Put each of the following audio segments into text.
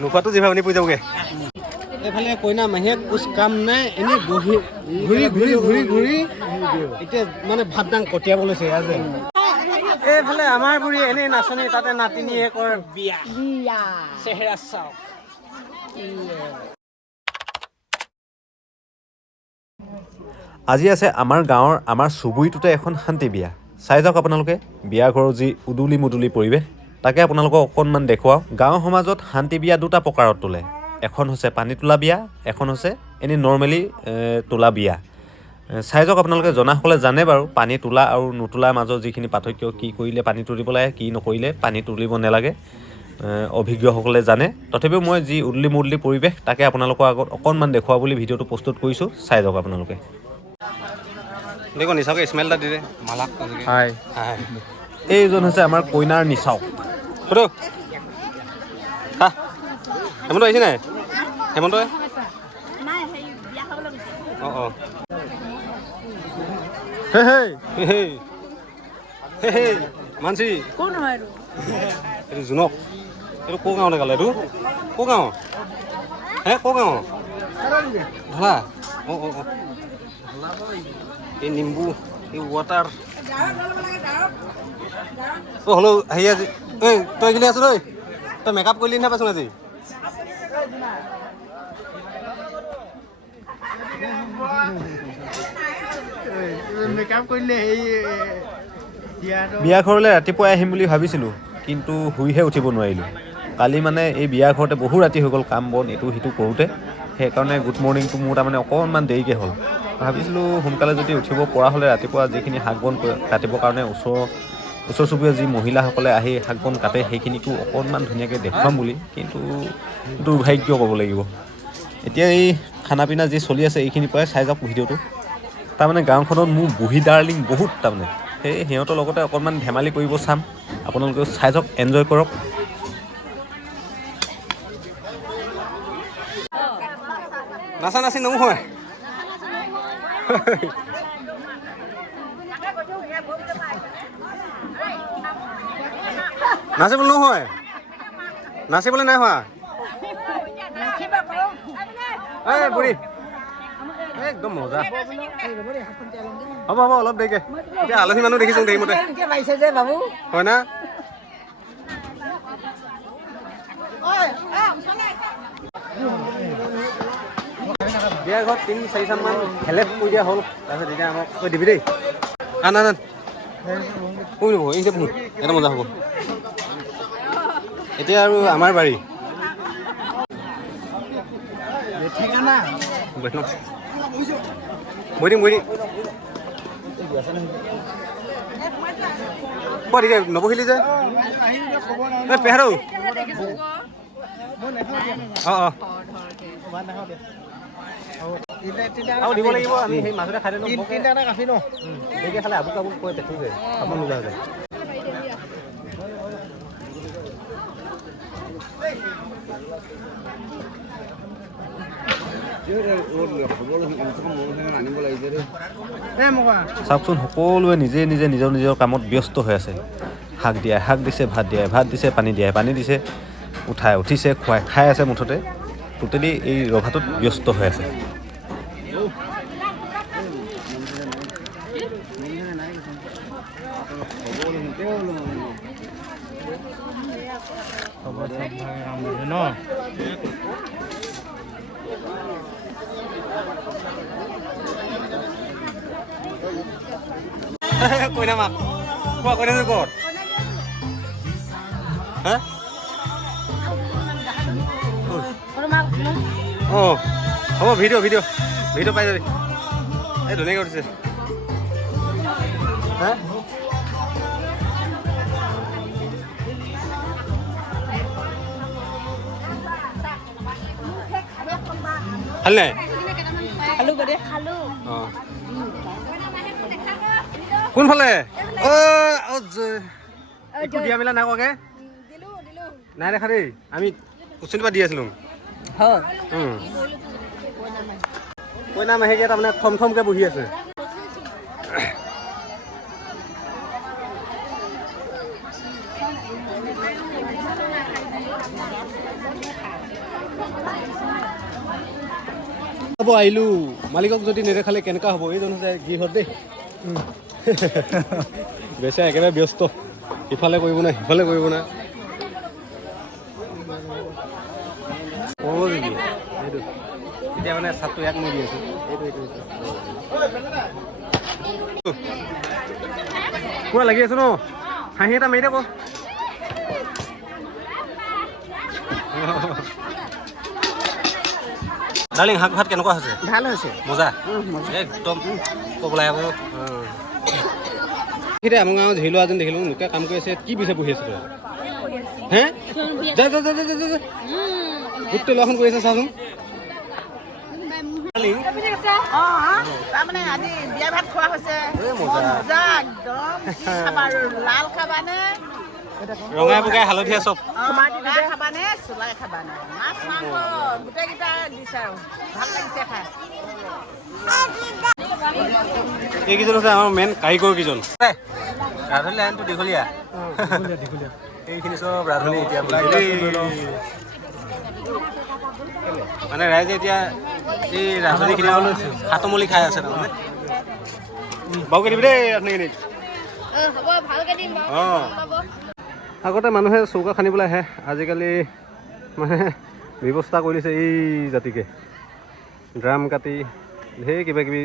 নোখোৱাটো জিভা পানী পৰি যাবগৈ। এইফালে কইনা মাহীয়েক কুছ কাম নাই, এনেই বহি ঘূৰি এতিয়া মানে ভাত দাং কটিয়াব লৈছে ইয়াৰ যে। এইফালে আমাৰ বুঢ়ী এনেই নাচনী, তাতে নাতিনীয়েকৰ বিয়া চেহেৰা চাওক। আজি আছে আমাৰ গাঁৱৰ আমাৰ চুবুৰীটোতে এখন শান্তি বিয়া। চাই যাওক আপোনালোকে বিয়া ঘৰৰ যি উদুলি মুদুলি পৰিৱেশ, তাকে আপোনালোকক অকণমান দেখুৱাওঁ। গাঁও সমাজত শান্তি বিয়া দুটা প্ৰকাৰত তোলে। এখন হৈছে পানী তোলা বিয়া, এখন হৈছে এনেই নৰ্মেলি তোলা বিয়া। চাই যাওক আপোনালোকে, জনাসকলে জানে বাৰু পানী তোলা আৰু নোতোলাৰ মাজৰ যিখিনি পাৰ্থক্য, কি কৰিলে পানী তুলিব লাগে, কি নকৰিলে পানী তুলিব নালাগে, অভিজ্ঞসকলে জানে। তথাপিও মই যি উদুলি মুদুলি পৰিৱেশ তাকে আপোনালোকৰ আগত অকণমান দেখুওৱা বুলি ভিডিঅ'টো প্ৰস্তুত কৰিছোঁ। চাই যাওক আপোনালোকে। দেখো নিচাকে স্মেল এটা দিলে মালাক। হয়, এইজন হৈছে আমাৰ কইনাৰ নিচাওক। সুধো হা, হেমন্ত আহিছে নাই? হেমন্ত অঁ অঁ মানসি কোন হয় এইটো জোনক? এইটো ক'ৰ গাঁৱতে গালে? এইটো ক'ৰ গাঁও? ক'ৰ গাঁও? ঢলা? অঁ অঁ অঁ, এই নিম্বু, এই ৱাটাৰ। অঁ হ'লেও হেৰি আজি ঐ তই এইখিনি আছ দেই, তই মেকআপ কৰিলি নে পাইছোন আজি? বিয়া ঘৰলৈ ৰাতিপুৱাই আহিম বুলি ভাবিছিলোঁ, কিন্তু শুইহে উঠিব নোৱাৰিলোঁ। কালি মানে এই বিয়া ঘৰতে বহু ৰাতি হৈ গ'ল কাম বন ইটো সিটো কৰোঁতে, সেইকাৰণে গুড মৰ্ণিংটো মোৰ তাৰমানে অকণমান দেৰিকৈ হ'ল। ভাবিছিলোঁ সোনকালে যদি উঠিব পৰা হ'লে ৰাতিপুৱা যিখিনি শাক বন কাটিবৰ কাৰণে ওচৰ চুবুৰীয়া যি মহিলাসকলে আহি শাক বন কাটে সেইখিনিকো অকণমান ধুনীয়াকৈ দেখুৱাম বুলি, কিন্তু দুৰ্ভাগ্য ক'ব লাগিব। এতিয়া এই খানা পিনা যি চলি আছে এইখিনিৰ পৰাই চাই যাওক ভিডিঅ'টো। তাৰমানে গাঁওখনত মোৰ বুঢ়ী ডাৰ্লিং বহুত, তাৰমানে সেই সিহঁতৰ লগতে অকণমান ধেমালি কৰিব চাম। আপোনালোকেও চাই যাওক, এনজয় কৰক। নাচা নাচি নহয় নাচিবলৈ নহয়, নাচিবলৈ নাই হোৱা। এই বুঢ়ী একদম মজা। হ'ব হ'ব অলপ দেৰিকে, এতিয়া আলহী মানুহ দেখিছোঁ দেৰিমতে হয় না? বিয়া ঘৰত 3-4চামমান হেলেপ কৰি দিয়া হ'ল। তাৰপিছত এতিয়া আমাক কৈ দিবি দেই। আন পুহি দিব এই যে পুহ, এটা মজা হ'ব। এতিয়া আৰু আমাৰ বাৰী বহি দিম ঠিক নবহিলি যে পেহাৰো। অঁ অঁ আৰু দিব লাগিব, আমি সেই মাজতে খাই দিলোঁ। দেৰিকৈ খালে আবুক আবুক কৈ পেটু যায়, খাব নোযোৱা হৈ যায়। চাওকচোন, সকলোৱে নিজে নিজে নিজৰ নিজৰ কামত ব্যস্ত হৈ আছে। শাক দিয়াই শাক দিছে, ভাত দিয়াই ভাত দিছে, পানী দিয়াই পানী দিছে, উঠাই উঠিছে, খুৱাই খাই আছে। মুঠতে টোটেলি এই ৰভাটোত ব্যস্ত হৈ আছে। কইনা মাক কোৱা, কইনাজনী ক'ত? হা অঁ হ'ব, ভিডিঅ' পাই যাবি। এই ধুনীয়াকৈ উঠিছে। হা খালি নাই? অঁ কোনফালে? একো দিয়া মেলা নাই কোৱাকৈ নাই দেখা দেই। আমি উচুনিৰ পৰা দি আছিলোঁ। কইনা মাহেকীয়া তাৰমানে থমথমকৈ বহি আছে। হ'ব আহিলোঁ মালিকক যদি নেদেখালে কেনেকুৱা হ'ব এইজন হৈছে গৃহত দেই বেচা একেবাৰে ব্যস্ত ইফালে কৰিব নাই সিফালে কৰিব নাই সেইটো এতিয়া মানে চাপটো ইয়াক মই দি আছোঁ পুৰা লাগি আছো ন হাঁহি এটা মাৰি দেব ডাৰ্লিং শাক ভাত কেনেকুৱা হৈছে ভাল হৈছে মজা একদম ক'বলৈ আকৌ এতিয়া আমাৰ গাঁৱত ধৰি লোৱা এজন দেখিলোঁ লোকে কাম কৰি আছে কি বিচাৰি বহি আছে তই হে যা যা যা যা যা গোটেই ল'ৰাখন কৰি আছে চাচোন তাৰমানে আজি বিয়া ভাত খোৱা হৈছে মজা একদম খাবা আৰু লাল খাবানে ৰঙাই বগাই হালধীয়া চব খাবানে চোলাই খাবানে মাছ মাংস গোটেইকেইটা দিছে আৰু ভাল লাগিছে খাই এইকেইজন হৈছে আমাৰ মেইন কাৰিকৰ কেইজন ৰাধলি লাইনটো দীঘলীয়া এইখিনি চব ৰাধলি এতিয়া মানে ৰাইজে এতিয়া এই ৰাধলিখিনি হাতমলি খাই আছে তাৰমানে বাৰুকে দিবি দেই ৰাধলিখিনি অঁ আগতে মানুহে চৌকা খান্দিবলৈ আহে আজিকালি মানে ব্যৱস্থা কৰি দিছে এই জাতিকে ড্ৰাম কাটি ঢেৰ কিবা কিবি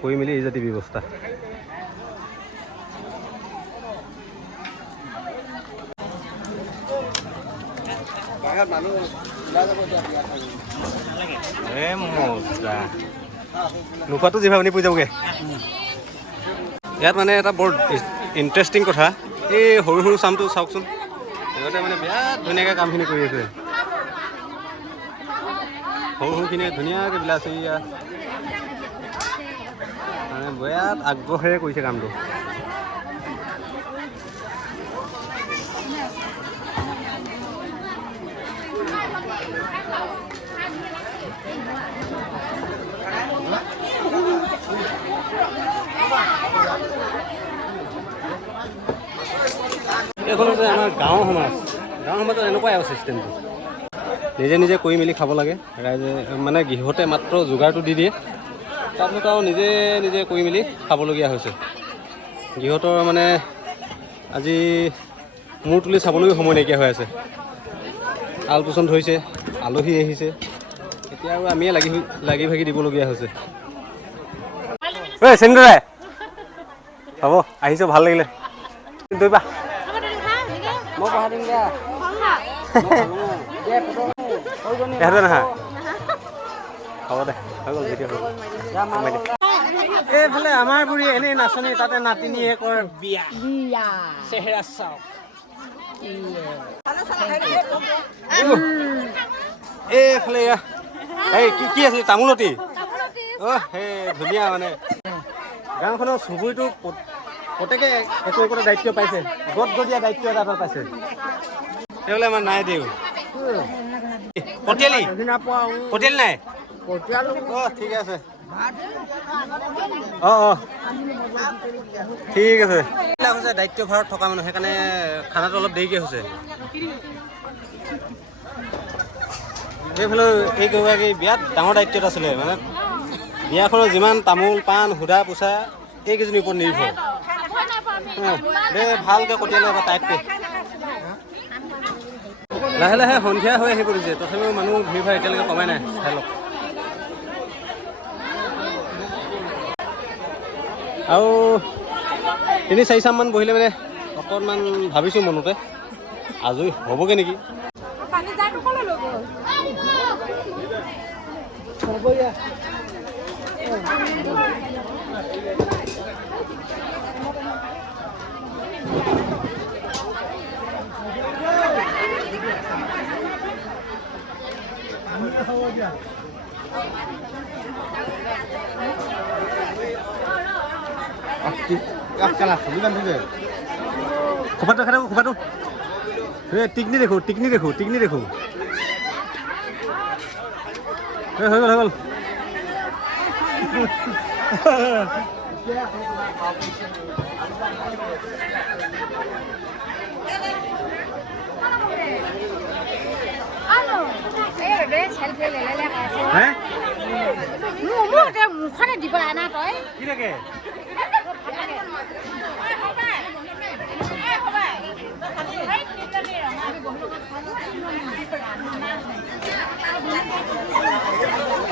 কৰি মেলি এই জাতি ব্যৱস্থা নোখোৱাটো যি ভাবনি পৰি যাবগৈ ইয়াত মানে এটা বৰ ইণ্টাৰেষ্টিং কথা এই সৰু সৰু চামটো চাওকচোন সিহঁতে মানে বিৰাট ধুনীয়াকৈ কামখিনি কৰি আছে সৰু সৰুখিনিয়ে ধুনীয়াকৈ বিলাইছে ইয়াত মানে বিৰাট আগ্ৰহেৰে কৰিছে কামটো এইখন হৈছে আমাৰ গাঁৱৰ সমাজত এনেকুৱাই আৰু চিষ্টেমটো নিজে নিজে কৰি মেলি খাব লাগে ৰাইজে মানে গৃহতে মাত্ৰ যোগাৰটো দি দিয়ে তাৰপিছত আৰু নিজে নিজে কৰি মেলি খাবলগীয়া হৈছে গৃহতৰ মানে আজি মূৰ তুলি চাবলৈও সময় নাইকিয়া হৈ আছে আলপৈচান ধৰিছে আলহী আহিছে এতিয়া আৰু আমিয়ে লাগি ভাগি দিবলগীয়া হৈছে ঐ চেন্দুৰাই হ'ব আহিছ ভাল লাগিলে দৈবা মই পঢ়া দিম দিয়া নহা হ'ব দে হৈ গ'ল ভিডিঅ' এইফালে আমাৰ বুঢ়ী এনেই নাচনী তাতে নাতিনীয়ে কয় বিয়া চেহেৰা চাওক এইফালে এই কি আছিলে তামোলতী অ' সেই ধুনীয়া মানে গাঁওখনৰ চুবুৰীটো প্ৰত্যেকে একো একোটা দায়িত্ব পাইছে গদগদীয়া দায়িত্ব এটা পাইছে সেইবোলে আমাৰ নাই দিওঁ পঠিয়ালি নাই অঁ ঠিক আছে অঁ ঠিক আছে হৈছে দায়িত্ব ভাৰত থকা মানুহ সেইকাৰণে খানাটো অলপ দেৰিকৈ হৈছে এইফালে এই গৰাকী বিৰাট ডাঙৰ দায়িত্বত আছিলে মানে বিয়াখনৰ যিমান তামোল পাণ সুধা পোচা এইকেইজনীৰ ওপৰত নিৰ্ভৰ দে ভালকৈ কটিয়ালে বা টাইটকৈ লাহে লাহে সন্ধিয়া হৈ আহি পৰিছে তথাপিও মানুহ ভিৰ ভাৰ এতিয়ালৈকে কমাই নাই চাই লওক আৰু 3-4 চামমান বহিলে মানে অকণমান ভাবিছোঁ মনতে আজৰি হ'বগৈ নেকি খোপাটো খাই থাকো খোপাটো টিকনি দেখো হৈ গ'ল হে মুখতে দিব আনা তই কি লাগে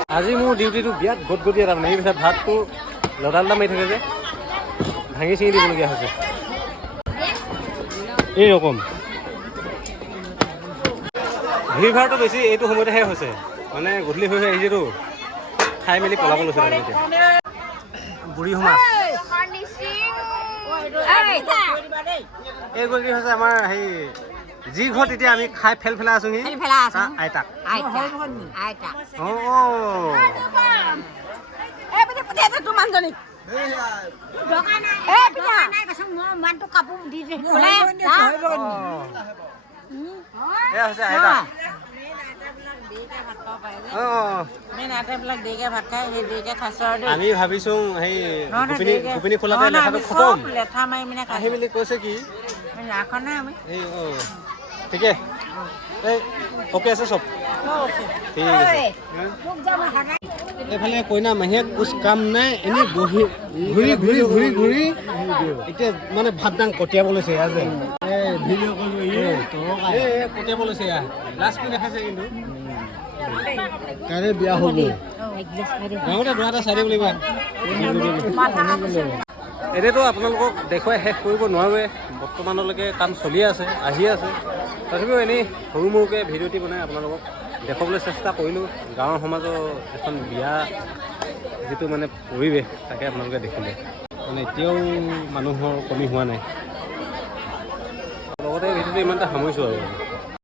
আজি মোৰ ডিউটিটো বিৰাট গটগটীয়া তাৰমানে এই পিছত ভাতটো লদা লদা মাৰি থাকে যে ভাঙি চিঙি দিবলগীয়া হৈছে এই ৰকম ভিৰ ভাৰটো বেছি এইটো সময়তেহে হৈছে মানে গধূলি হৈ আহিছেতো খাই মেলি পলাব লৈছে তাৰমানে এতিয়া বুঢ়ী সোমা এই গৈ কি হৈছে আমাৰ সেই যি ঘৰত এতিয়া আমি খাই ফেলাই আছো আইতাক কাপোৰ দি আমি ভাবিছো সেই গোপিনী খোলাতে লেঠাটো খতম লেঠা মাৰি মানে আহি মেলি কৈছে কি ৰাখা নাই আমি ঠিকে এই অ'কে আছে চব ঠিক আছে এইফালে কইনা মাহীয়ে কুছ কাম নাই এনেই বহি ঘূৰি ঘূৰি ঘূৰি ঘূৰি এতিয়া মানে ভাত দাং কটিয়াব লৈছে এয়া যে কটিয়াব লৈছে এয়া লাষ্ট কি দেখাইছে কিন্তু কাৰে বিয়া হ'ব গাঁৱতে দৰা এটা চাই দিব লাগিব এনেইতো আপোনালোকক দেখুৱাই শেষ কৰিব নোৱাৰোৱে বৰ্তমানলৈকে কাম চলি আছে আহি আছে তথাপিও এনেই সৰু মৰুকৈ ভিডিঅ'টি বনাই আপোনালোকক দেখুৱাবলৈ চেষ্টা কৰিলোঁ গাঁৱৰ সমাজৰ এখন বিয়া যিটো মানে পৰিৱেশ তাকে আপোনালোকে দেখিলে মানে এতিয়াও মানুহৰ কমি হোৱা নাই লগতে ভিডিঅ'টো ইমানটা সামৰিছোঁ আৰু